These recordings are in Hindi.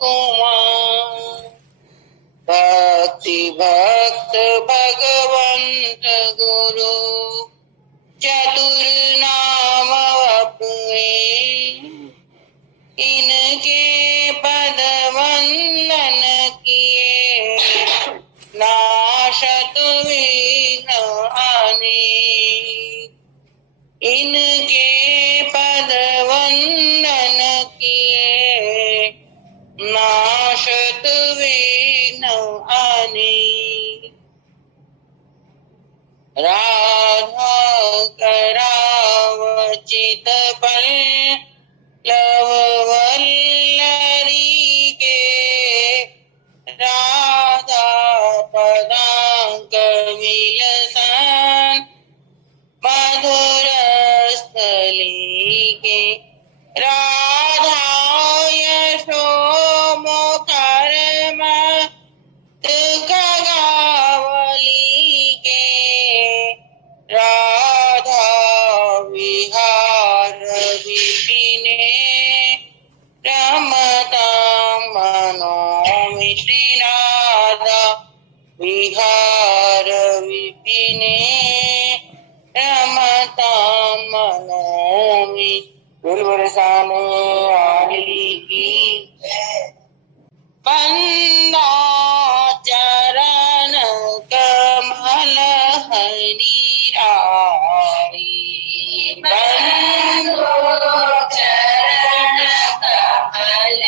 कुमार। भक्ति भक्त भगवंत गुरु चतुर नाम अपने। इनके पद वंदन किए नाशत विघ्न आने। इनके पद वंदन किए नाशत विघ्न आने। राधा करावचित पल्लव वल्लरी के। राधा पदांक विलसन मधुर स्थली के। राधा यशोमुखर मत खगावली के। राधा विहार विपिने रमतां मनोमि। श्री राधा विहार विपिने रमतां मनोमि। फूल बरसाने वाली की बंदा चरण कमल हरि राई। बंदो चरण कमल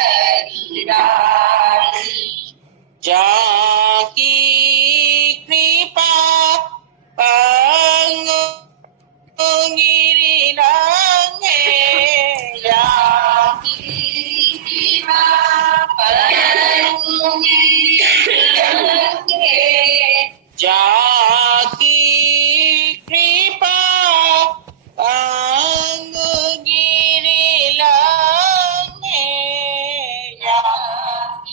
हरि राई। जाकी कृपा पांगो गिरि लांघे। जाकी कृपा पांगो गिरि लांघे। जाकी कृपा पांगो गिरि लांघे। जाकी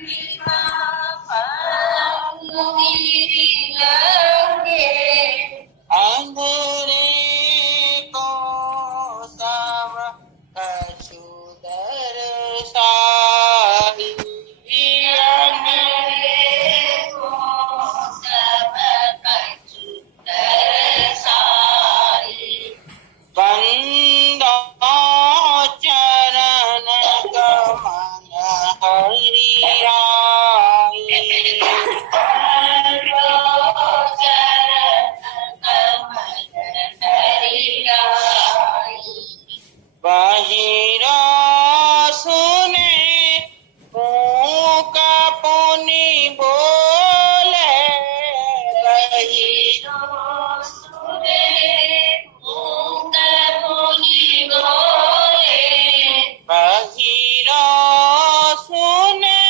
कृपा पांगो गिरि लांघे। अंधेरे को सब कछु दर्शाई। अंधेरे को सब कछु दर्शाई। बंदो चरण कमल हरि राई। बंदो चरण कमल हरि राई। बाहिरा सुने मूका पुनि बोले। बाहिरा सुने मूका पुनि बोले। बाहिरा सुने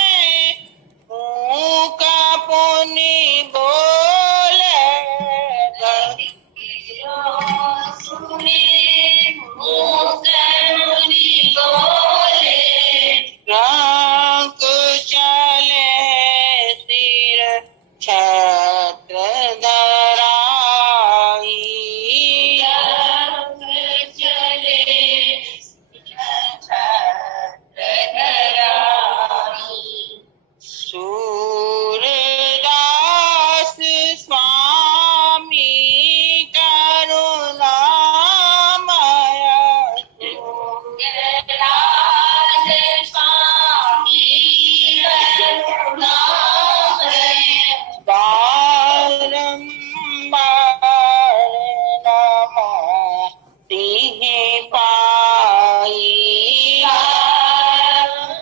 मूका पुनि बोले। बाहिरा सुने मूका पुनि बोले। राग चले सिर छत्र धराई। राग चले छत्र धराई। सूरदास स्वामी करुणामय। सूरदास स्वामी करुणामय। बारंबार नमति पाई। बारंबार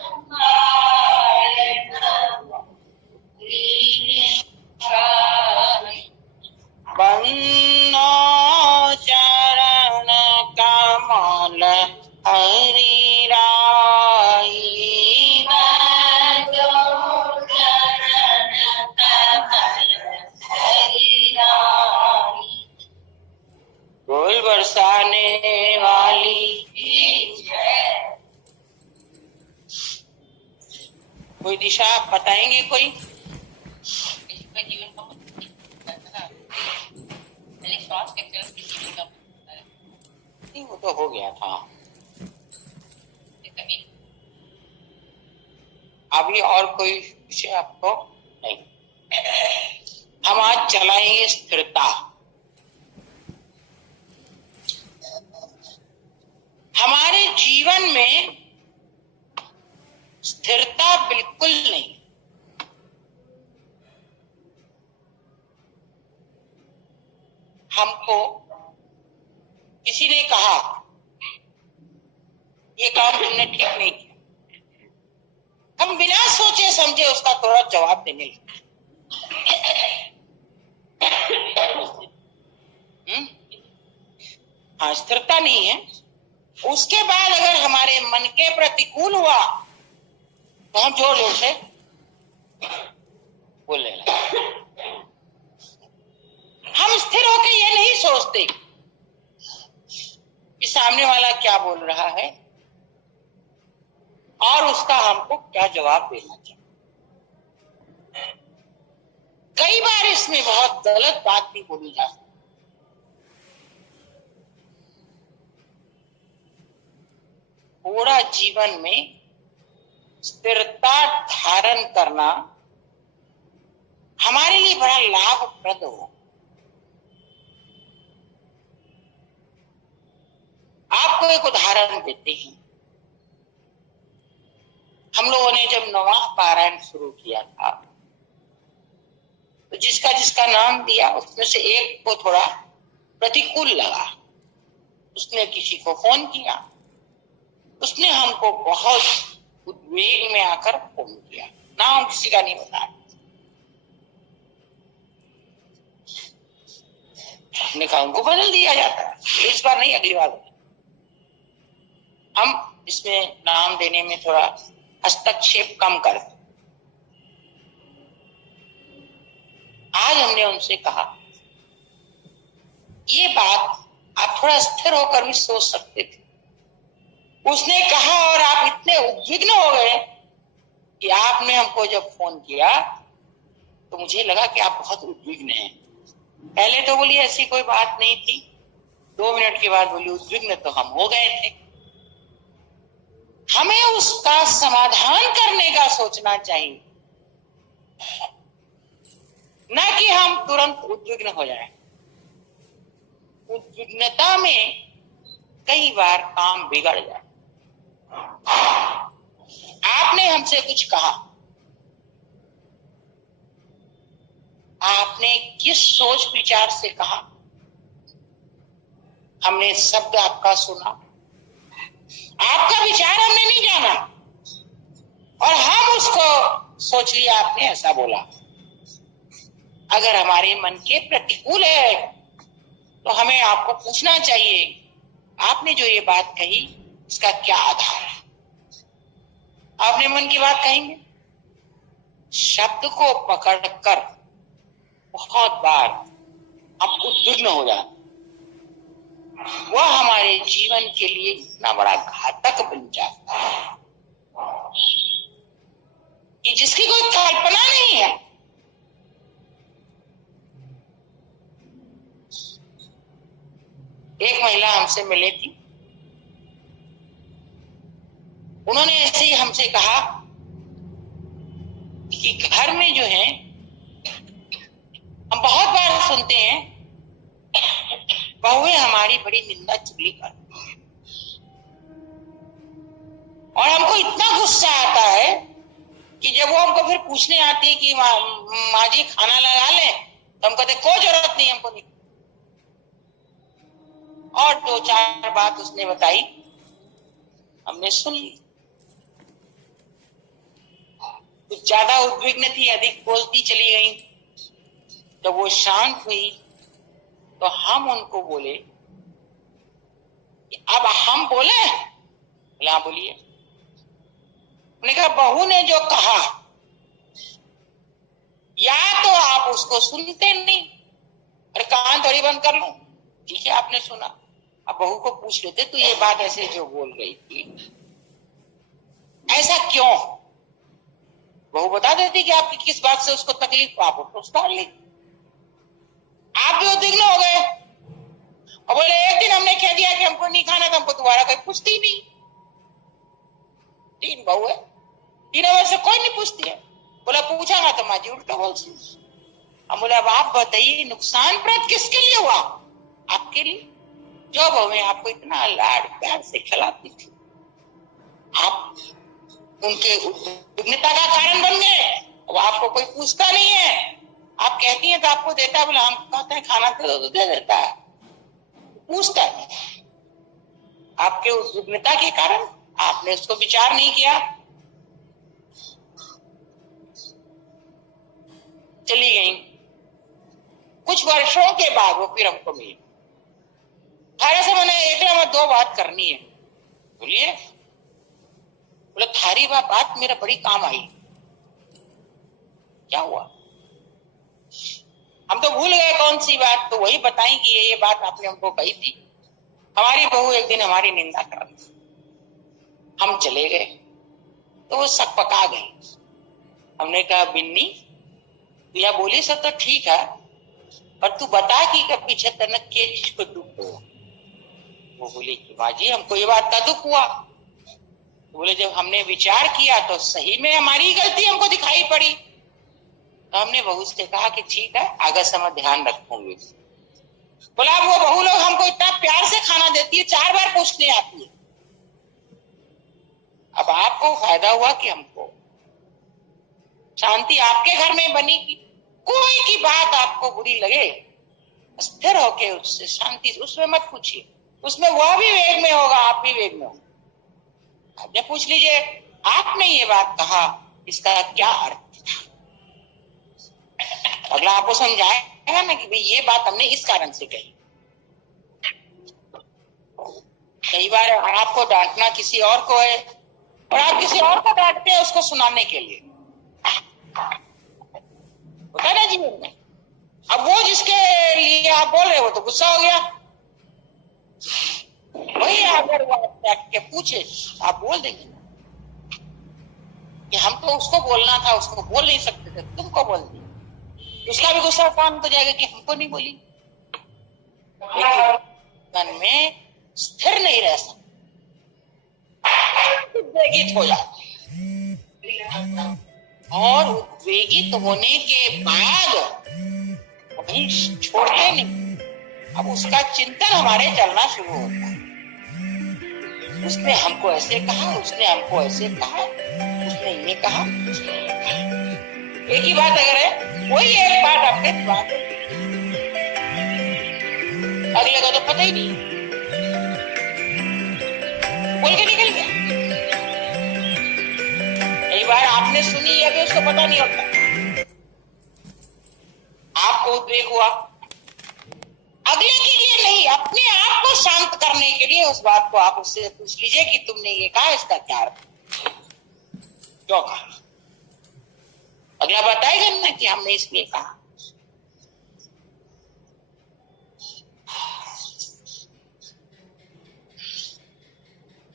नमति पाई। बन्नो चरण कमल हरि राई। बन्नो चरण कमल हरि राई। फूल बरसाने वाली की जय। कोई दिशा बताएंगे कोई? जीवन का श्वास कैसे जीवन का नहीं, वो तो हो गया था। अभी और कोई विषय आपको नहीं। हम आज चलाएंगे स्थिरता। हमारे जीवन में स्थिरता बिल्कुल नहीं। हमको किसी ने कहा ये काम तुमने ठीक नहीं किया, हम बिना सोचे समझे उसका थोड़ा जवाब देने लगे। हाँ, स्थिरता नहीं है। उसके बाद अगर हमारे मन के प्रतिकूल हुआ तो हम जोर जोर से बोलने लगे। हम स्थिर होकर ये नहीं सोचते कि सामने वाला क्या बोल रहा है और उसका हमको क्या जवाब देना चाहिए। कई बार इसमें बहुत गलत बात भी बोली जाती है। पूरा जीवन में स्थिरता धारण करना हमारे लिए बड़ा लाभप्रद हो। आपको एक उदाहरण देते हैं। हम लोगों ने जब नवाह पारायण शुरू किया था तो जिसका जिसका नाम दिया उसमें से एक को थोड़ा प्रतिकूल लगा। उसने किसी को फोन किया, उसने हमको बहुत उद्वेग में आकर फोन किया। नाम किसी का नहीं बताया। हमने कहा उनको बदल दिया जाता है, इस बार नहीं अगली बार। हम इसमें नाम देने में थोड़ा हस्तक्षेप कम कर। आज हमने उनसे कहा ये बात आप थोड़ा स्थिर होकर भी सोच सकते थे। उसने कहा और आप इतने उद्विग्न हो गए कि आपने हमको जब फोन किया तो मुझे लगा कि आप बहुत उद्विग्न हैं। पहले तो बोली ऐसी कोई बात नहीं थी, 2 मिनट के बाद बोली उद्विग्न तो हम हो गए थे। हमें उसका समाधान करने का सोचना चाहिए, न कि हम तुरंत उद्विग्न हो जाएं। उद्विग्नता में कई बार काम बिगड़ जाए। आपने हमसे कुछ कहा, आपने किस सोच विचार से कहा, हमने शब्द आपका सुना, आपका विचार हमने नहीं जाना और हम उसको सोच लिया आपने ऐसा बोला। अगर हमारे मन के प्रतिकूल है तो हमें आपको पूछना चाहिए आपने जो ये बात कही इसका क्या आधार है। आपने मन की बात कहेंगे। शब्द को पकड़कर बहुत बार हम उद्विग्न हो जाते, वह हमारे जीवन के लिए इतना बड़ा घातक बन जाता है कि जिसकी कोई कल्पना नहीं है। एक महिला हमसे मिली थी, उन्होंने ऐसे ही हमसे कहा कि घर में जो है हम बहुत बार सुनते हैं बहुएं हमारी बड़ी निंदा चुगली करती हैं और हमको इतना गुस्सा आता है कि जब वो हमको फिर पूछने आती है कि माँ जी खाना लगा लें तो हम कहते कोई जरूरत नहीं, हमको नहीं। और 2-4 बात उसने बताई, हमने सुन ली। कुछ ज्यादा उद्विग्न थी, अधिक बोलती चली गई। जब वो शांत हुई तो हम उनको बोले कि अब हम बोले। हाँ बोलिए। उन्होंने कहा बहू ने जो कहा या तो आप उसको सुनते नहीं, अरे कान थोड़ी बंद कर लूं। ठीक है आपने सुना, अब बहू को पूछ लेते तो ये बात ऐसे जो बोल रही थी ऐसा क्यों। बहू बता देती कि आपकी किस बात से उसको तकलीफ, आप उसको सुधार ली। आप भी उद्विग्न हो गए और बोले एक दिन हमने कह दिया कि हमको नहीं खाना, तो हमको दोबारा कहीं पूछती ही नहीं। 3 बहू है, तीनों में से कोई नहीं पूछती है। बोला पूछा ना तो माँ जी उल्टा बोलती। हम बोला अब आप बताइए नुकसानप्रद किसके लिए हुआ? आपके लिए, जो बहू आपको इतना लाड प्यार से खिलाती थी, आप उनके उद्विग्नता का कारण बन गए। अब आपको कोई पूछता नहीं है, आप कहती हैं तो आपको देता है। बोला हम कहते हैं खाना तो दे देता है, पूछता है। आपके उद्विग्नता के कारण आपने उसको विचार नहीं किया, चली गई। कुछ वर्षों के बाद वो फिर हमको मिली। थारे से मैंने एक दो बात करनी है। बोलिए। बोले थारी बात मेरा बड़ी काम आई। क्या हुआ? हम तो भूल गए कौन सी बात, तो वही बताई कि ये बात आपने हमको कही थी। हमारी बहू एक दिन हमारी निंदा कर रही थी, हम चले गए तो वो सकपका गई। हमने कहा बिन्नी यह बोली सब तो ठीक है, पर तू बता कि कब पीछे तनक के चीज को दुख हुआ। वो बोली कि माँ जी हमको ये बात का दुख हुआ। बोले जब हमने विचार किया तो सही में हमारी गलती हमको दिखाई पड़ी। तो हमने बहू से कहा कि ठीक है आगे से मैं ध्यान रखूंगी। बोला वो बहू लोग हमको इतना प्यार से खाना देती है, 4 बार पूछने आती है। अब आपको फायदा हुआ कि हमको शांति आपके घर में बनी कि कोई की बात आपको बुरी लगे, स्थिर होके उससे शांति, उसमें मत पूछिए। उसमें वह भी वेग में होगा, आप भी वेग में हो। आपने पूछ लीजिए आपने ये बात कहा इसका क्या अर्थ था, अगला आपको समझाएगा ना कि भाई ये बात हमने इस कारण से कही। कई बार आपको डांटना किसी और को है और आप किसी और को डांटते हैं उसको सुनाने के लिए, होता है ना जीवन में। अब वो जिसके लिए आप बोल रहे हो तो गुस्सा हो गया, वही अगर वो के पूछे आप बोल देंगे कि हमको उसको बोलना था, उसको बोल नहीं सकते थे, तुमको बोल दिया। उसका भी गुस्सा शांत हो जाएगा कि हमको नहीं बोली। मन में स्थिर नहीं रह सकता, उद्वेगित हो जाता है और उद्वेगित होने के बाद वहीं छोड़ते नहीं। अब उसका चिंतन हमारे चलना शुरू होता है। उसने हमको ऐसे कहा, उसने हमको ऐसे कहा, उसने ये कहा, उसने ये कहा। एक ही बात अगर है, वही एक बात आपके दिमाग में, अगले को तो पता ही नहीं, बोल के निकल गया। कई बार आपने सुनी है भी उसको पता नहीं होता, आपको उद्वेग हुआ, अगले के लिए नहीं, अपने आप को शांत करने के लिए उस बात को आप उससे पूछ लीजिए कि तुमने ये कहा इसका क्या अर्थ, क्यों कहा। अगला बताएगा ना कि हमने इसलिए कहा।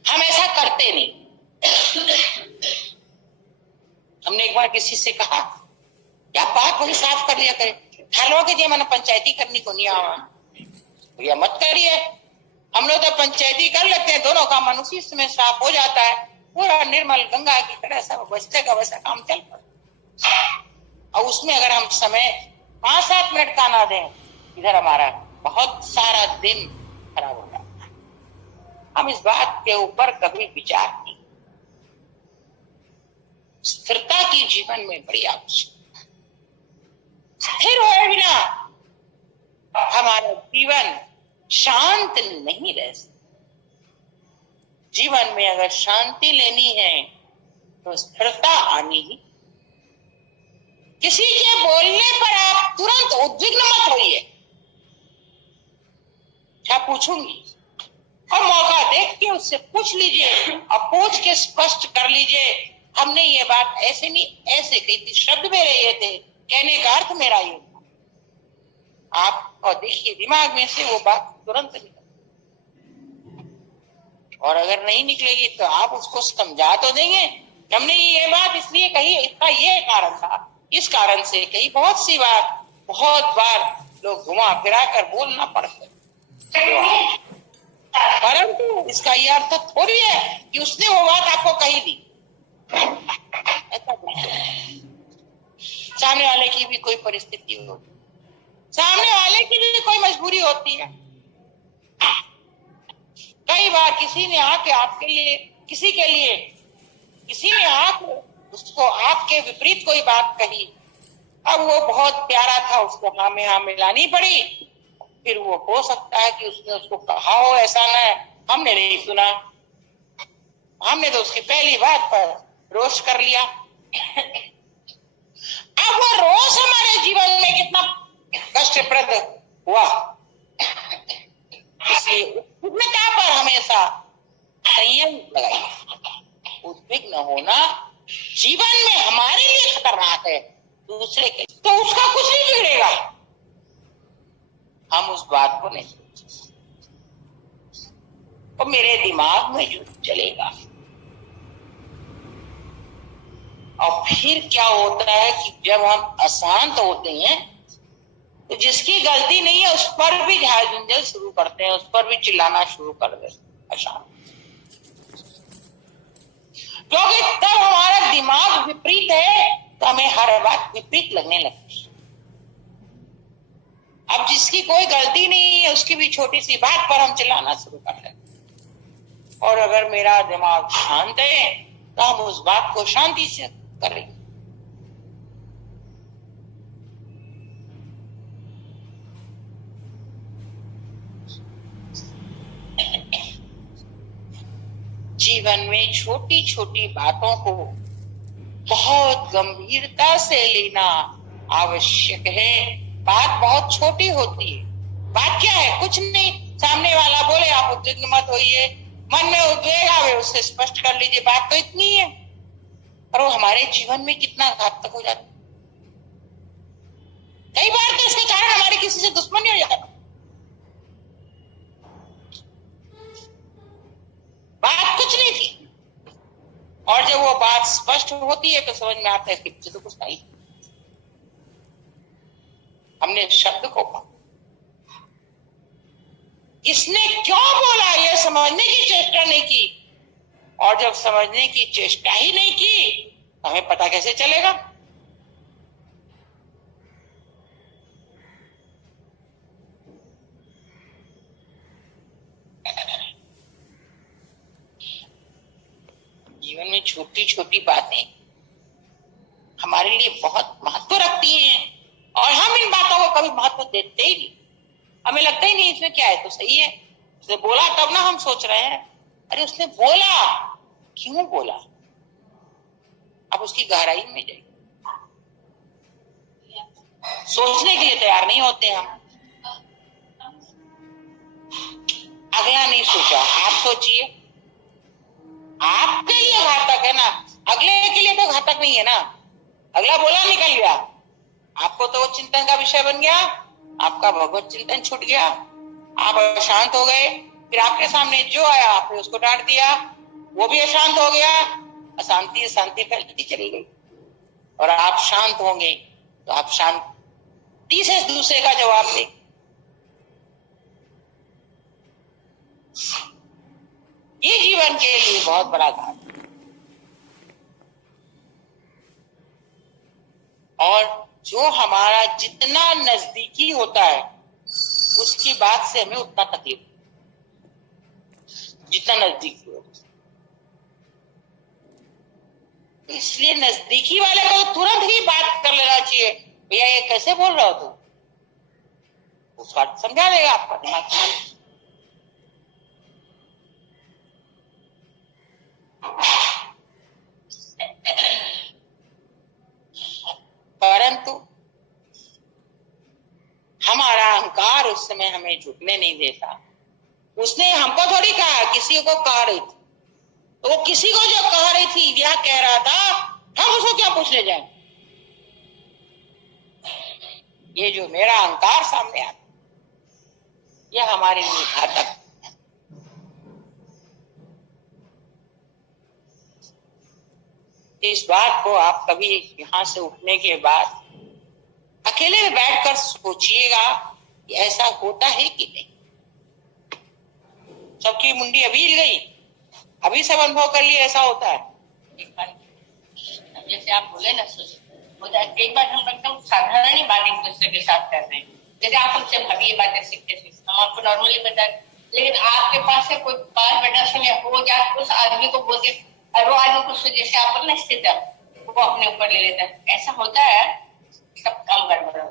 हम ऐसा करते नहीं। हमने एक बार किसी से कहा क्या बात वही साफ कर लिया करे, थालवा के जे मैंने पंचायती करनी को नहीं आवा, भैया मत करिए। हम लोग तो पंचायती कर लेते हैं, दोनों का मन उसी समय साफ हो जाता है, पूरा निर्मल गंगा की तरह सब वैसे का वैसा काम चल पड़ा। और उसमें अगर हम समय 5-7 मिनट का ना दें, इधर हमारा बहुत सारा दिन खराब हो जाता है। हम इस बात के ऊपर कभी विचार नहीं। स्थिरता की जीवन में बड़ी आवश्यकता है। स्थिर हुए बिना हमारा जीवन शांत नहीं रह सकता। जीवन में अगर शांति लेनी है तो स्थिरता आनी ही। किसी के बोलने पर आप तुरंत उद्विग्न मत होइए, क्या पूछूंगी, और मौका देख के उससे पूछ लीजिए और पूछ के स्पष्ट कर लीजिए हमने ये बात ऐसे नहीं ऐसे कही थी, शब्द मेरे ये थे, कहने का अर्थ मेरा ये था। आप और देखिए दिमाग में से वो बात तुरंत निकल, और अगर नहीं निकलेगी तो आप उसको समझा तो देंगे हमने ये बात इसलिए कही, इसका ये कारण था, इस कारण से कही। बहुत सी बात बहुत बार लोग घुमा फिरा कर बोलना पड़ता है, परंतु इसका यह अर्थ थोड़ी है कि उसने वो बात आपको कही दी। जाने की भी कोई परिस्थिति हो, सामने वाले की भी कोई मजबूरी होती है। कई बार किसी ने आके आपके लिए, किसी के लिए किसी ने आके उसको आपके विपरीत कोई बात कही, अब वो बहुत प्यारा था, उसको हाँ में हाँ मिलानी पड़ी। फिर वो हो सकता है कि उसने उसको कहा हो, ऐसा ना है हमने नहीं सुना, हमने तो उसकी पहली बात पर रोष कर लिया। अब वो रोष हमारे जीवन में कितना कष्टप्रद हुआ, इसलिए उद्विग्नता पर हमेशा संयम लगाइए। उद्विग्न होना जीवन में हमारे लिए खतरनाक है, दूसरे के तो उसका कुछ नहीं बिगड़ेगा, हम उस बात को नहीं सोचेंगे तो मेरे दिमाग में जो चलेगा। और फिर क्या होता है कि जब हम अशांत होते हैं तो जिसकी गलती नहीं है उस पर भी झाल झुंझल शुरू करते हैं, उस पर भी चिल्लाना शुरू कर देते अशांत, क्योंकि तब हमारा दिमाग विपरीत है तो हमें हर बात विपरीत लगने लगती है। अब जिसकी कोई गलती नहीं है उसकी भी छोटी सी बात पर हम चिल्लाना शुरू कर देते, और अगर मेरा दिमाग शांत है तो हम उस बात को शांति से करें। जीवन में छोटी छोटी बातों को बहुत गंभीरता से लेना आवश्यक है। बात बहुत छोटी होती है, बात क्या है, कुछ नहीं, सामने वाला बोले आप उद्विग्न मत होइए, मन में उद्वेग आवे उससे स्पष्ट कर लीजिए, बात तो इतनी है, पर वो हमारे जीवन में कितना घातक हो जाता है। कई बार तो इसके कारण हमारे किसी से दुश्मनी हो जाता, बात कुछ नहीं थी, और जब वो बात स्पष्ट होती है तो समझ में आता है कि पीछे तो कुछ नहीं, हमने शब्द को इसने क्यों बोला ये समझने की चेष्टा नहीं की, और जब समझने की चेष्टा ही नहीं की तो हमें पता कैसे चलेगा। जीवन में छोटी छोटी बातें हमारे लिए बहुत महत्व रखती हैं, और हम इन बातों को कभी महत्व देते ही नहीं, हमें लगता ही नहीं इसमें क्या है, तो सही है, उसने बोला तब ना हम सोच रहे हैं अरे उसने बोला, क्यों बोला, अब उसकी गहराई में जाइए, सोचने के लिए तैयार नहीं होते हम। अगला नहीं सोचा, आप सोचिए, आपके लिए घातक है ना, अगले के लिए तो घातक नहीं है ना, अगला बोला निकल गया, आपको तो वो चिंतन का विषय बन गया, आपका भगवत चिंतन छूट गया, आप अशांत हो गए, फिर आपके सामने जो आया आपने उसको डांट दिया, वो भी अशांत हो गया, अशांति अशांति फैलती चली गई, और आप शांत होंगे तो आप शांति से दूसरे का जवाब दें। ये जीवन के लिए बहुत बड़ा घात है, और जो हमारा जितना नजदीकी होता है उसकी बात से हमें उतना तकलीफ, जितना नजदीकी हो, इसलिए नजदीकी वाले को तुरंत ही बात कर लेना चाहिए, भैया ये कैसे बोल रहे हो तुम, उस बात समझा देगा आपका दिमाग। परंतु हमारा अहंकार उस समय हमें झुकने नहीं देता, उसने हमको थोड़ी कहा, किसी को कह रही थी, तो वो किसी को जो कह रही थी यह कह रहा था, हम उसको क्या पूछने जाए, ये जो मेरा अहंकार सामने आता यह हमारे लिए घातक। इस बात को आप कभी यहां से उठने के बाद अकेले में बैठकर सोचिएगा कि ऐसा होता है कि नहीं। सबकी मुंडी अभी हिल गई, अभी सब अनुभव कर लिए ऐसा होता है। जैसे आप बोले ना, हो जाए। कई बार हम एकदम साधारण ही बात एक दूसरे के साथ करते हैं, जैसे आप हमसे भाभी ये बातें सीखते थे, हम आपको नॉर्मली बता, लेकिन आपके पास से कोई बात बेटा सुने हो जाए, उस आदमी को बोल के और वो आदमी को जैसे आप बोलना स्थित वो अपने ऊपर ले लेता है। ऐसा होता है, सब काम गड़बड़।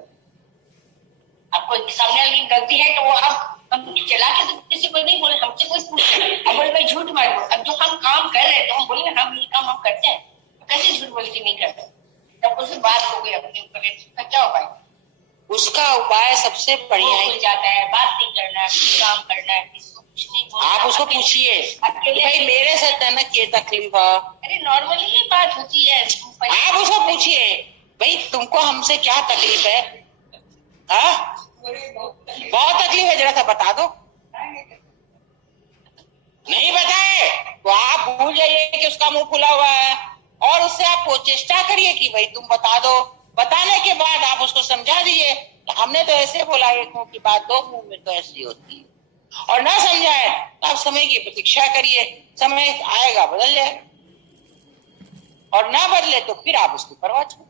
आपको सामने वाले की गलती है तो वो आप हम चला के तो किसी को नहीं बोले, हमसे कोई पूछे अब बोले भाई झूठ मार दो। अब जो हम काम कर रहे हैं तो हम बोले हम ये काम हम करते हैं, कैसे झूठ बोल के नहीं करते। जब उसे बात हो गई अपने ऊपर, उसका क्या उपाय? उसका उपाय सबसे बढ़िया है, जाता है बात नहीं करना है, काम करना है, आप उसको पूछिए भाई मेरे से अचानक क्या तकलीफ है। अरे नॉर्मली ही बात होती है, आप उसको पूछिए भाई तुमको हमसे क्या तकलीफ है, हाँ बहुत तकलीफ है, जरा सा बता दो। नहीं बताए तो आप भूल जाइए कि उसका मुंह खुला हुआ है, और उससे आप चेष्टा करिए कि भाई तुम बता दो। बताने के बाद आप उसको समझा दीजिए हमने तो ऐसे बोला, एक मुंह की बात दो मुंह में तो ऐसी होती है। और ना समझाए तो आप समय की प्रतीक्षा करिए, समय आएगा बदल जाए, और ना बदले तो फिर आप उसकी परवाह छोड़,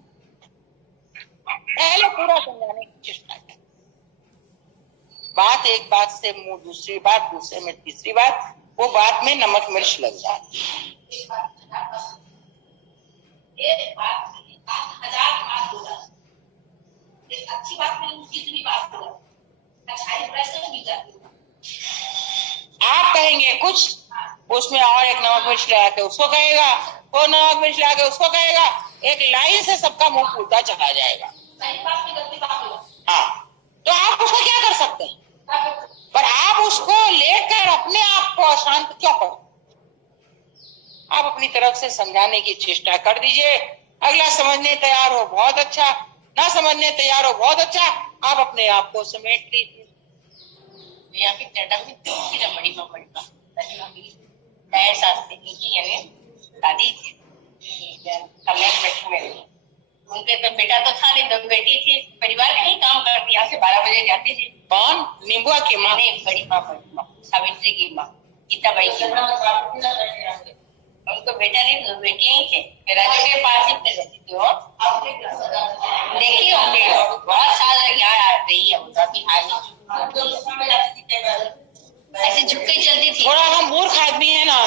पहले पूरा समझाने की चेष्टा करें। बात एक बात से मुंह दूसरी बात, दूसरे में तीसरी बात, वो बात में नमक मिर्च लग जाती है। अच्छी बात कितनी बात बोला, अच्छाई प्रश्न भी जाती है। आप कहेंगे कुछ, उसमें और एक नमक मिर्च लगा के उसको कहेगा, वो नमक मिर्च लगा के उसको कहेगा, एक लाइन से सबका मुंह खुलता चला जाएगा। हाँ, तो आप उसको क्या कर सकते हैं? पर आप उसको लेकर अपने आप को अशांत क्यों करो? आप अपनी तरफ से समझाने की चेष्टा कर दीजिए, अगला समझने तैयार हो बहुत अच्छा, ना समझने तैयार हो बहुत अच्छा, आप अपने आप को समेट लीजिए। दादी उनके तो बेटा तो था नहीं, 2 बेटी थी, परिवार का ही काम करती, यहाँ से 12 बजे जाती थी। कौन? नींबुआ की माँ? बड़ी माँ, सावित्री की माँ, गीताबाई की माँ। उनको बेटा नहीं, 2 बेटियां ही थे, राजू के पास ही रहती थी वो। देखी होंगे बहुत साल यहाँ रही है, ऐसे झुक के चलती थी। थोड़ा हम मूर्ख आदमी है ना,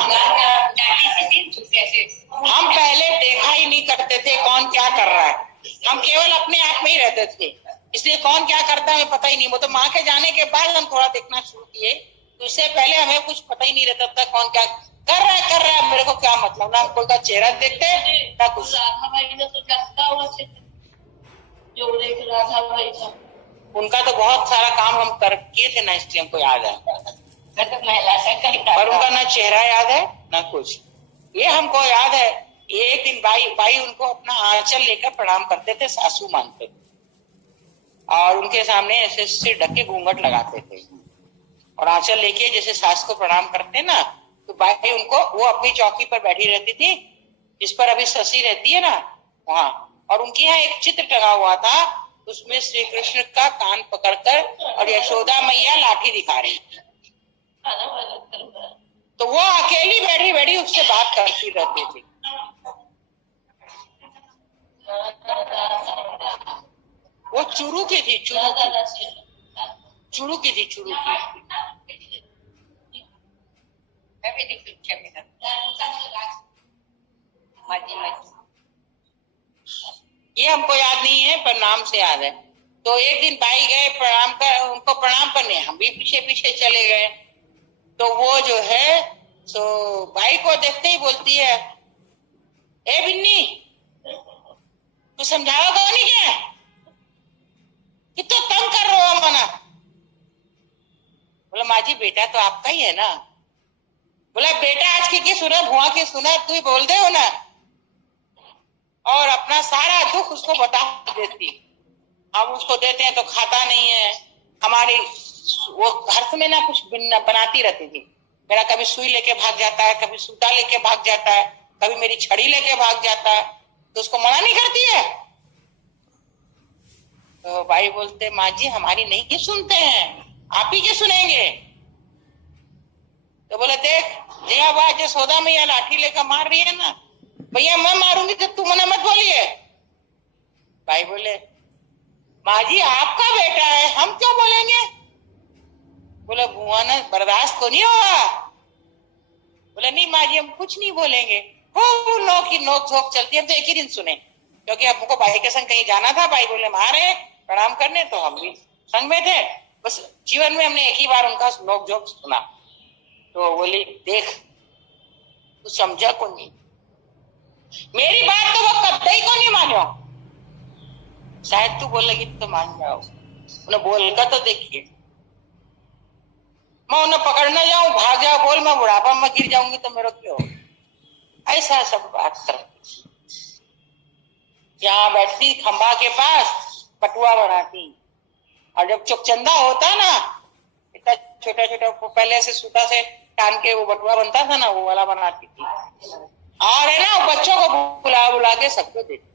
झुके से हम पहले देखा ही नहीं करते थे कौन क्या कर रहा है, हम केवल अपने आप में ही रहते थे, इसलिए कौन क्या करता है हमें पता ही नहीं। वो तो माँ के जाने के बाद हम थोड़ा देखना शुरू किए, तो इससे पहले हमें कुछ पता ही नहीं रहता था कौन क्या कर रहा है, मेरे को क्या मतलब, ना हम कोई का चेहरा देखते ना कुछ। राधा भाई ने तो लगता हुआ जो राधा भाई था, उनका तो बहुत सारा काम हम कर किए थे ना, इसलिए हमको याद है, पर उनका ना चेहरा याद है ना कुछ। ये हमको याद है, एक दिन भाई उनको अपना आंचल लेकर प्रणाम करते थे, सासू मानते थे, और उनके सामने ऐसे सिर ढक के घूंघट लगाते थे, और आंचल लेके जैसे सास को प्रणाम करते ना, तो भाई उनको, वो अपनी चौकी पर बैठी रहती थी जिस पर अभी ससी रहती है ना वहां, और उनके यहाँ एक चित्र टंगा हुआ था, उसमें श्री कृष्ण का कान पकड़कर और यशोदा मैया लाठी दिखा रही, तो वो अकेली बैठी बैठी उससे बात करती रहती थी। वो चुरू की थी, चुरू की थी। ये हमको याद नहीं है पर नाम से याद है। तो एक दिन भाई गए प्रणाम कर, उनको प्रणाम करने, हम भी पीछे पीछे चले गए, तो वो जो है तो भाई को देखते ही बोलती है, ए बिन्नी तू समझाओ कौन ही क्या कि तो तंग कर रहे हो मना। बोला माँ जी बेटा तो आपका ही है ना। बोला बेटा आज की सुना, भुआ की सुना, तू ही बोल दे हो ना, और अपना सारा दुख उसको बता देती। हम उसको देते हैं तो खाता नहीं है, हमारी वो हर समय ना कुछ बनाती रहती थी, मेरा कभी सुई लेके भाग जाता है, कभी सूता लेके भाग जाता है, कभी मेरी छड़ी लेके भाग जाता है, तो उसको मना नहीं करती है। तो भाई बोलते माँ जी हमारी नहीं सुनते हैं, आप ही के सुनेंगे। तो बोले देख जया बात यशोदा मैया लाठी लेकर मार रही है ना, भैया मैं मारूंगी तो तू मना मत बोलिए। भाई बोले माँ जी आपका बेटा है, हम क्यों बोलेंगे? बोले बुआ ने बर्दाश्त तो नहीं होगा? बोले नहीं माँ जी हम कुछ नहीं बोलेंगे। खूब लोग की नोक झोंक चलती है। हम तो एक ही दिन सुने, क्योंकि हमको भाई के संग कहीं जाना था, भाई बोले मारे प्रणाम करने, तो हम भी संग में थे। बस जीवन में हमने एक ही बार उनका नोक झोंक सुना। तो बोली देख तू समझा को नहीं, मेरी बात तो वो कतई को नहीं मानो, शायद तू बोलेगी तो मान जाओ। उन्हें बोल कर तो देखिए, मैं उन्हें पकड़ने जाऊं, भाग जाओ बोल, मैं बुढ़ापा में गिर जाऊंगी तो मेरा क्यों? ऐसा सब बात करती। यहाँ बैठती खंबा के पास पटुआ बनाती, और जब चौकचंदा होता ना, इतना छोटा छोटा पहले से सूता से टान के वो बटुआ बनता था ना, वो वाला बनाती थी। और है ना बच्चों को बुला बुला के सबको देती।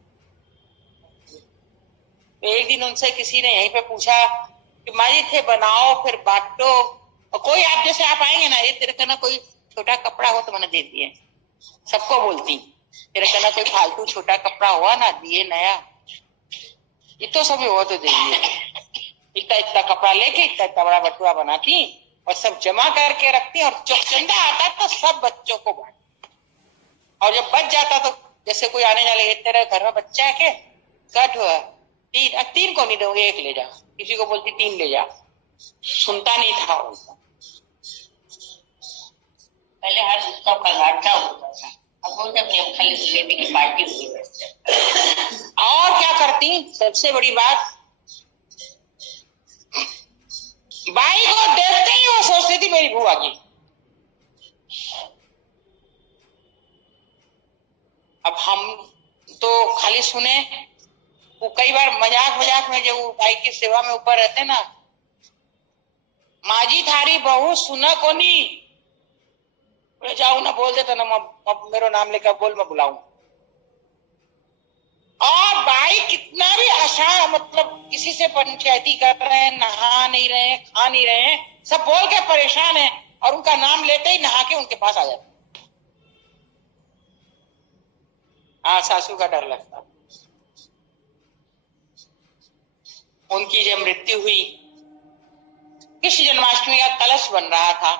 तो एक दिन उनसे किसी ने यहीं पे पूछा कि माँ जी थे बनाओ फिर बांटो, और कोई आप जैसे आप आएंगे ना, ये तेरे का ना कोई छोटा कपड़ा हो तो मैंने दे दिए। सबको बोलती तेरे का ना कोई फालतू छोटा कपड़ा हुआ ना दिए नया, ये तो सभी हो तो दे। इतना इतना कपड़ा लेके इतना इतना बड़ा बटुआ बनाती और सब जमा करके रखती, और चौकचंदा आता तो सब बच्चों को बांट, और जब बच जाता तो जैसे कोई आने जाने, तेरे घर में बच्चा है के कट हुआ तीन को नहीं दोगे, एक ले जा, किसी को बोलती 3 ले जा, सुनता नहीं था उनका। पहले हर उत्सव का लाडला होता था, अब वो जब खाली लेने की पार्टी हुई वैसे। और क्या करती, सबसे बड़ी बात, बाई को देखते ही वो सोचती थी मेरी बुआ की। अब हम तो खाली सुने, वो कई बार मजाक मजाक में जब वो बाई की सेवा में ऊपर रहते ना, माँ जी थारी बहू सुना को नहीं, जाऊ ना बोल देता ना, मेरा नाम लेकर बोल मैं बुलाऊं। और भाई कितना भी आशा, मतलब किसी से पंचायती कर रहे हैं, नहा नहीं रहे हैं, खा नहीं रहे हैं, सब बोल के परेशान है, और उनका नाम लेते ही नहा के उनके पास आ जाते। हाँ सासू का डर लगता। उनकी जब मृत्यु हुई, कृष्ण जन्माष्टमी का कलश बन रहा था।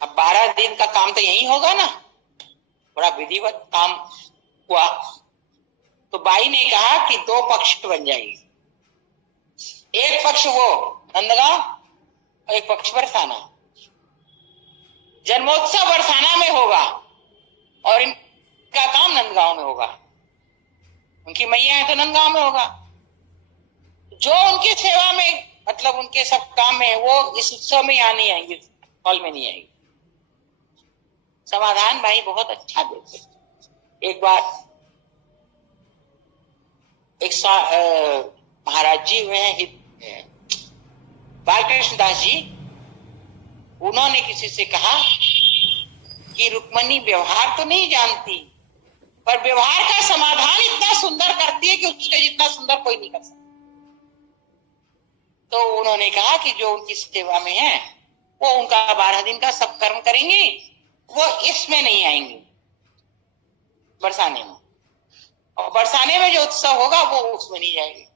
अब 12 दिन का काम तो यही होगा ना, बड़ा विधिवत काम हुआ। तो बाई ने कहा कि 2 पक्ष बन जाएगी, एक पक्ष वो नंदगांव और एक पक्ष बरसाना। जन्मोत्सव बरसाना में होगा और इनका काम नंदगांव में होगा। उनकी मैया है तो नंदगांव में होगा। जो उनकी सेवा में, मतलब उनके सब काम में, वो इस उत्सव में यहाँ नहीं आएंगे, हॉल में नहीं आएंगे। समाधान भाई बहुत अच्छा देते। एक बार एक महाराज जी हुए हैं बालकृष्ण दास जी, उन्होंने किसी से कहा कि रुक्मणी व्यवहार तो नहीं जानती, पर व्यवहार का समाधान इतना सुंदर करती है कि उसके जितना सुंदर कोई नहीं कर सकता। तो उन्होंने कहा कि जो उनकी सेवा में है वो उनका 12 दिन का सब कर्म करेंगी, वो इसमें नहीं आएंगी, बरसाने में, और बरसाने में जो उत्सव होगा वो उसमें नहीं जाएंगे।